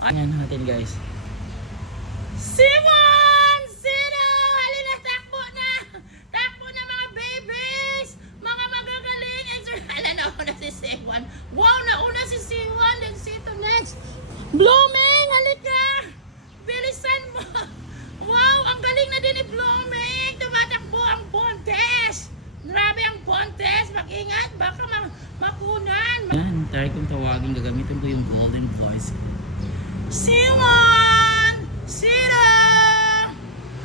Ayan natin guys. Simon! Sino? Halina, takbo na! Takbo na mga babies! Mga magagaling! Hala, nauna si Simon. Wow, nauna si Simon. Let's see to next. Blooming! Halika! Bilisan mo! Wow, ang galing na din ni Blooming! Tumatakbo ang Bontes! Grabe ang Bontes! Mag-ingat! Baka makunan! Yan, try kong tawagin. Gagamitin ko yung golden voice. Simon! Sino?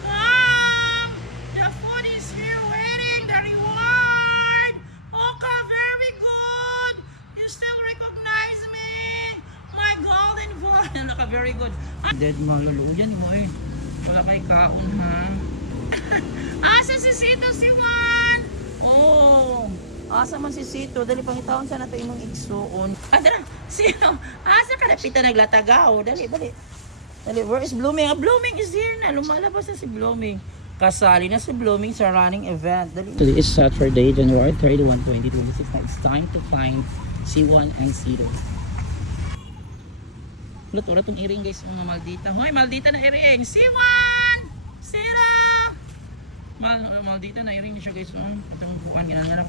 Come! The food is here waiting! The reward! Okay, very good! You still recognize me? My golden voice! Naka very good. Dead malulu yan mo eh. Wala kay kaon ha. Asa si Sito, Simon? Oh! Asa man si Sito? Dali pangitawon sa nato imong igsuon. Adra, sino? Asa ka napita naglatagaw? Dali, dali. Dali, where is Blooming? Blooming is here na. Lumalabas na si Blooming. Kasali na si Blooming sa running event. Dali. Today is Saturday, January 31, 2026. Now it's time to find C1 and C2. Lutura itong earring guys, mga maldita. Hoy, maldita na earring. C1! C2! Maldita na earring na siya guys. Itong bukan, ginanganap.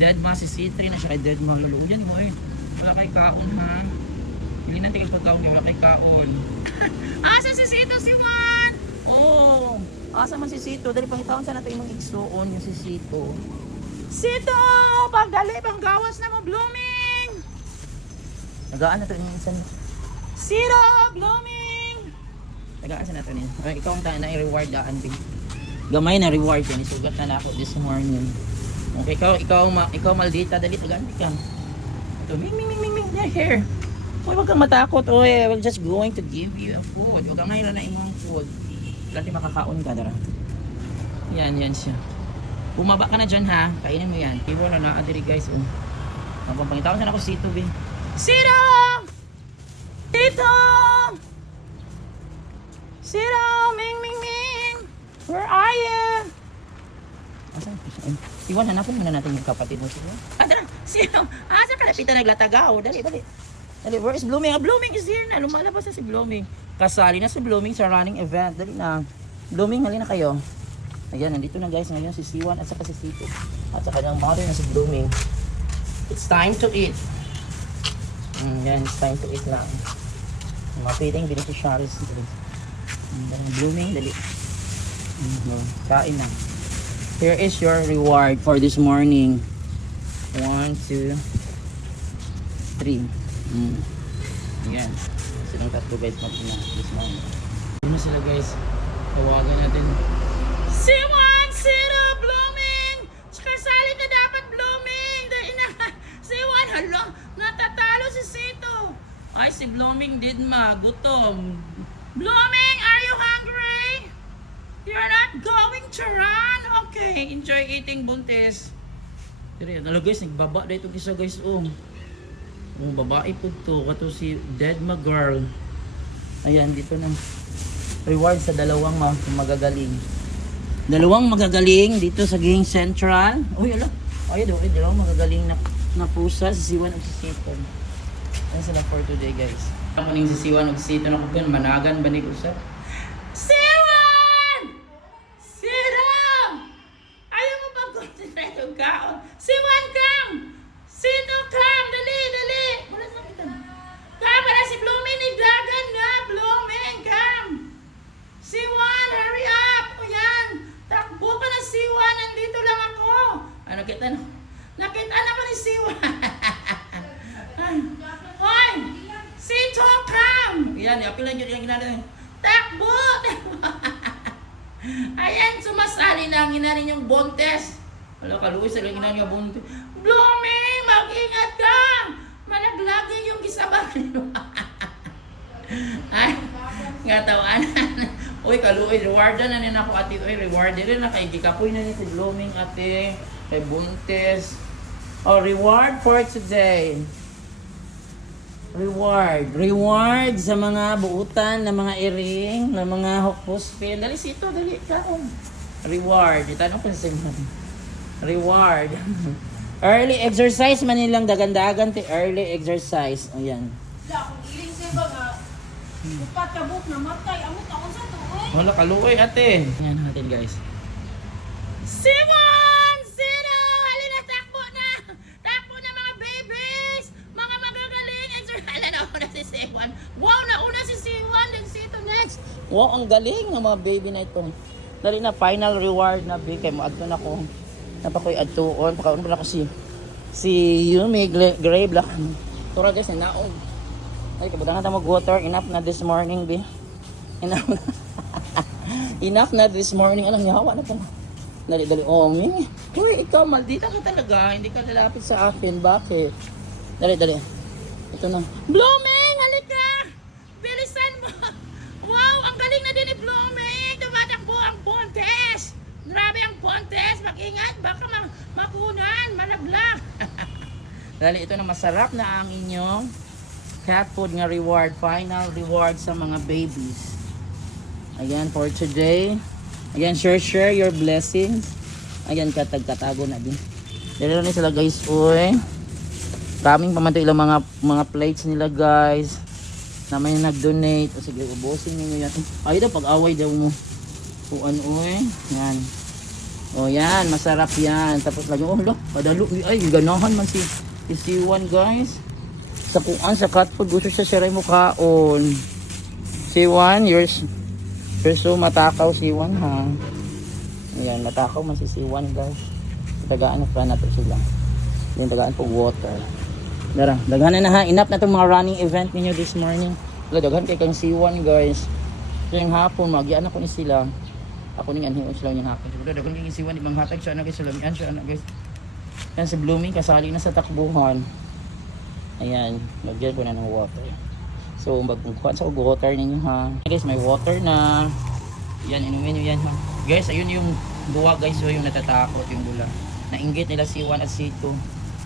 Dead ma si C3 na siya kay dead ma luluyan mo eh. Wala kay kaon ha. Hindi natin pagkaon wala kay kaon. Asa si Sito, Simon? Oh, asa man si Sito? Dali pangitawon sa nato imong igsuon yung si Sito. Sito, pagdali panggawas na mo Blooming. Nagaan na to yung isang Sito, Blooming. Nagaan sa nato niya. Ay, ikaw ang na-reward daan din. Gamay na reward yun. Isugat na ako this morning. Okay, ikaw maldita, dali taganti ka. Ito, ming, they're here. Uy, wag kang matakot. Uy, we're just going to give you a food. Wag kang ngayon na imong food. Dati makakaon ka, dara. Yan siya. Bumaba ka na dyan, ha? Kainin mo yan. Ibo na naadiri, guys. Pangitawon sana ako Sito, be. Sito! Sito! Sito! Ming! Where are you? Asan? Iwan, hanapin muna natin yung kapatid mo siya. Tara, sino? Asa ka napita naglatagaw? Dali. Dali, where is Blooming? Blooming is here na. Lumalabas na si Blooming. Kasali na si Blooming sa running event. Dali na. Blooming, halina kayo. Ayan, nandito na guys ngayon si C1 at saka si C2. At saka kanyang mother na si Blooming. It's time to eat. Yan, it's time to eat lang. Mapiting beneficiaries. Blooming, dali. Kain na. Here is your reward for this morning. 1, 2, 3. Ayan. Silang tatlo guys na this morning. Ano sila guys? Tawagan natin. C1! Sino? Blooming! Kasali ka dapat Blooming! C1! Hala! Natatalo si Sito! Ay, si Blooming din gutom. Blooming! Are you hungry? You're not going to run? Okay, enjoy eating buntis. Pero guys, nagbaba na itong isa guys. Babae po to. Kato si Dead Ma Girl. Ayan, dito na. Reward sa dalawang magagaling. Dalawang magagaling dito sa Ging Central. Uy, ala. Dalawang magagaling na pusa. Si C1 at si C2. Ayan sila for today guys. Ako ning si C1 at si C2 na kumpin. Managan ba ni usap? C1 kang! Sito kang! Dali! Mula sa kita. Para si Blooming ni Dagan na! Blooming kang! C1, hurry up! O yan! Takbo ka na C1! Nandito lang ako! Nakita na ko ni C1! Hoy! Sito kang! Yan, apilan nyo yung ginagawa. Takbo! Ayan, sumasali na ang inanin yung Bontes. Wala ka, Luis, alam ina niya bunti. Blooming, mag-ingat ka! Malaglagi yung gisabang nyo. Ay, nga tawanan. Uy, ka, Luis, rewardan na nila ako, ate. Uy, rewardin rin na kay Gikapoy na niya si Blooming, ate. Kay Buntes. Reward for today. Reward sa mga buutan, na mga earring, na mga hukpuspin. Dali, Sito, dali, kaon. Reward. Itanong ko sa inyo. Reward. Early exercise man nilang dagandagan ti early exercise. Ayan. Ipatagok na matay. Amot ako sa to, eh. Wala kaluoy ate. Yan natin guys. Simon! Sino? Halina, takbo na! Takbo na mga babies! Mga magagaling! And sir, hala na una si Simon. Wow, nauna si Simon. Let's see to next. Wow, ang galing ng mga baby na ito. Dali na, final reward na big. Kaya maadto na ko. Napakoy adtoon. Pakaon pala ko si Yumi Gray Black. Tura guys, naong. Ay, kabudangan tayo mag-water. Enough na this morning, be. Enough na. Enough na this morning. Alam niya, hawa na pala. Dali. Oh, Ming. Uy, ikaw, maldita ka talaga. Hindi ka lalapit sa akin. Bakit? Dali. Ito na. Blooming! Halika! Bilisan mo! Wow! Ang galing na din ni Blooming! Tumatakbo ang Pontes! Grabe ang Pontes! Mag-ingat! Baka makunan! Malaglag! Dali, ito na masarap na ang inyong cat food nga reward. Final reward sa mga babies. Ayan, for today. Ayan, share your blessings. Ayan, katago na din. Dali lang sila guys, uy. Kaming pamanto ilang mga plates nila guys. Na may nag-donate. O sige, ubusin ninyo yan. Ay daw, pag-away daw mo. Uan, uy. Yan. O yan, masarap yan. Tapos lagi, oh, lo, padalo. Ay, ganahan man si C1 guys. Sa kuan, sa cat food, gusto siya siya mo kaon. C1, yours. So matakaw si C1 ha. Ayan, matakaw man si C1 guys. Tagaan na to sila. Yung tagaan po water. Dara, daghan na ha. Enough na itong mga running event ninyo this morning. Wala, daghan kay kang C1 guys. So yung hapon, magyaan ako ni sila. Ako ning anhin sila yung hapon. So daghan kay C1 ibang hatag siya na guys. Salamian siya na guys. Yan si Blooming kasali na sa takbuhan. Ayan, lagyan ko na ng water. So, magbukuhan sa water ninyo ha. Guys, may water na. Yan, inumin nyo yan ha. Guys, ayun yung buwa guys. So, yung natatakot yung bula. Nainggit nila C1 at C2.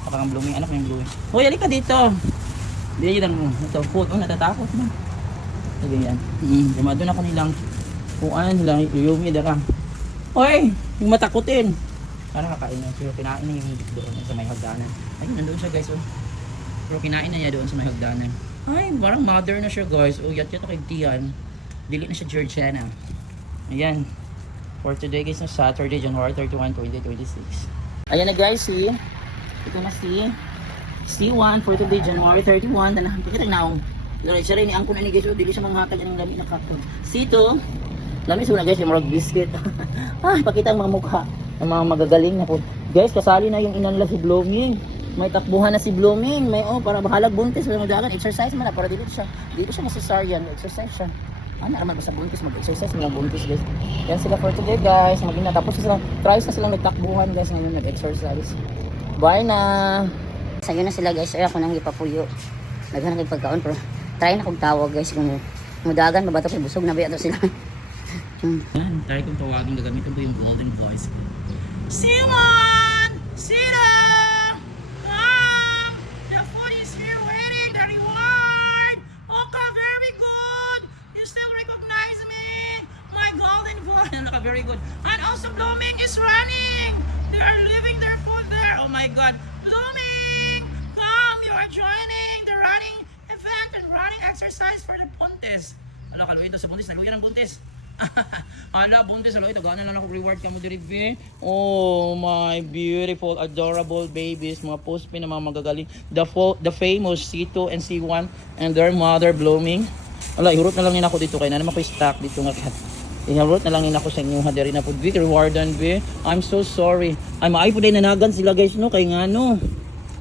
Kapag ang Blooming, anak ng Blooming. Hoy, halika dito. Hindi yun mo. Ito, food. Oh, natatakot na. Sige yan. Lumado na kanilang kuan nila. Yumi, dara. Hoy, yung matakutin. Parang kakain na. Pero kinain na yung doon sa may hagdanan. Ayun, nandoon siya guys. Oh. Pero kinain na niya doon sa may hagdanan. Ay, parang mother na siya guys. O, yat ako kay Tian. Dili na siya Georgiana. Ayan. For today guys, na Saturday, January 31, 2026. Ayan na guys, see? Ito na si C1 for today, January 31. Tanahan, pakita na akong. Siya rin, iangko na ni guys. Dili siya mga hatag ng lamig na kakon. C2. Lamig na guys, yung marag biscuit. Pakita ang mga mukha. Ang mga magagaling na po. Guys, kasali na yung inanla si Blooming. May takbuhan na si Blooming. May para bahalag buntis sa mga exercise man para dito siya masasaryan, exercise siya. Naman sa buntis mag-exercise mga buntis guys. Yan sila for today guys. Maging natapos sila. Try na silang nagtakbuhan guys ngayon nag-exercise. Bye na. Sayo na sila guys. Ay ako nang ipapuyo. Naghanap ng pagkaon pero try na kong tawag guys kung mudagan mabato kay busog na ba ato sila. Yan, try kong tawagin gagamitin ko yung golden voice. Simon! Sino? Very good. And also Blooming is running. They are leaving their food there. Oh my God. Blooming, come. You are joining the running event and running exercise for the Pontes. Ala, kaluin to sa Pontes. Naluyan ang Pontes. Ala, Pontes. Ala, ito. Gana lang ako reward ka mo diribi. Oh my beautiful, adorable babies. Mga postpin na mga magagaling. The famous C2 and C1 and their mother Blooming. Ala, ihurot na lang nila ako dito. Kaya na naman ko stock dito nga. Iharot na lang nila ako sa inyo hadari na po. Big rewardan be. I'm so sorry. Ay maay po din nanagan sila guys no. Kay nga no.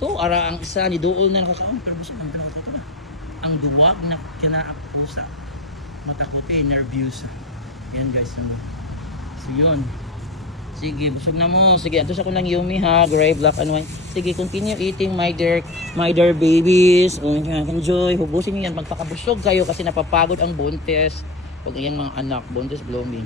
To ara ang isa ni Dool na nakasaan. Pero busog ang pinaka to na. Ang duwag na kinaapusa. Matakote, nervous. Yan guys. So yun. Sige, busog na mo. Sige, ato sa ko lang Yumi ha. Gray, black and white. Sige, continue eating my dear babies. Enjoy. Hubusin niyo yan. Magpakabusog kayo kasi napapagod ang buntis. Pag yan mga anak, buntis Blooming.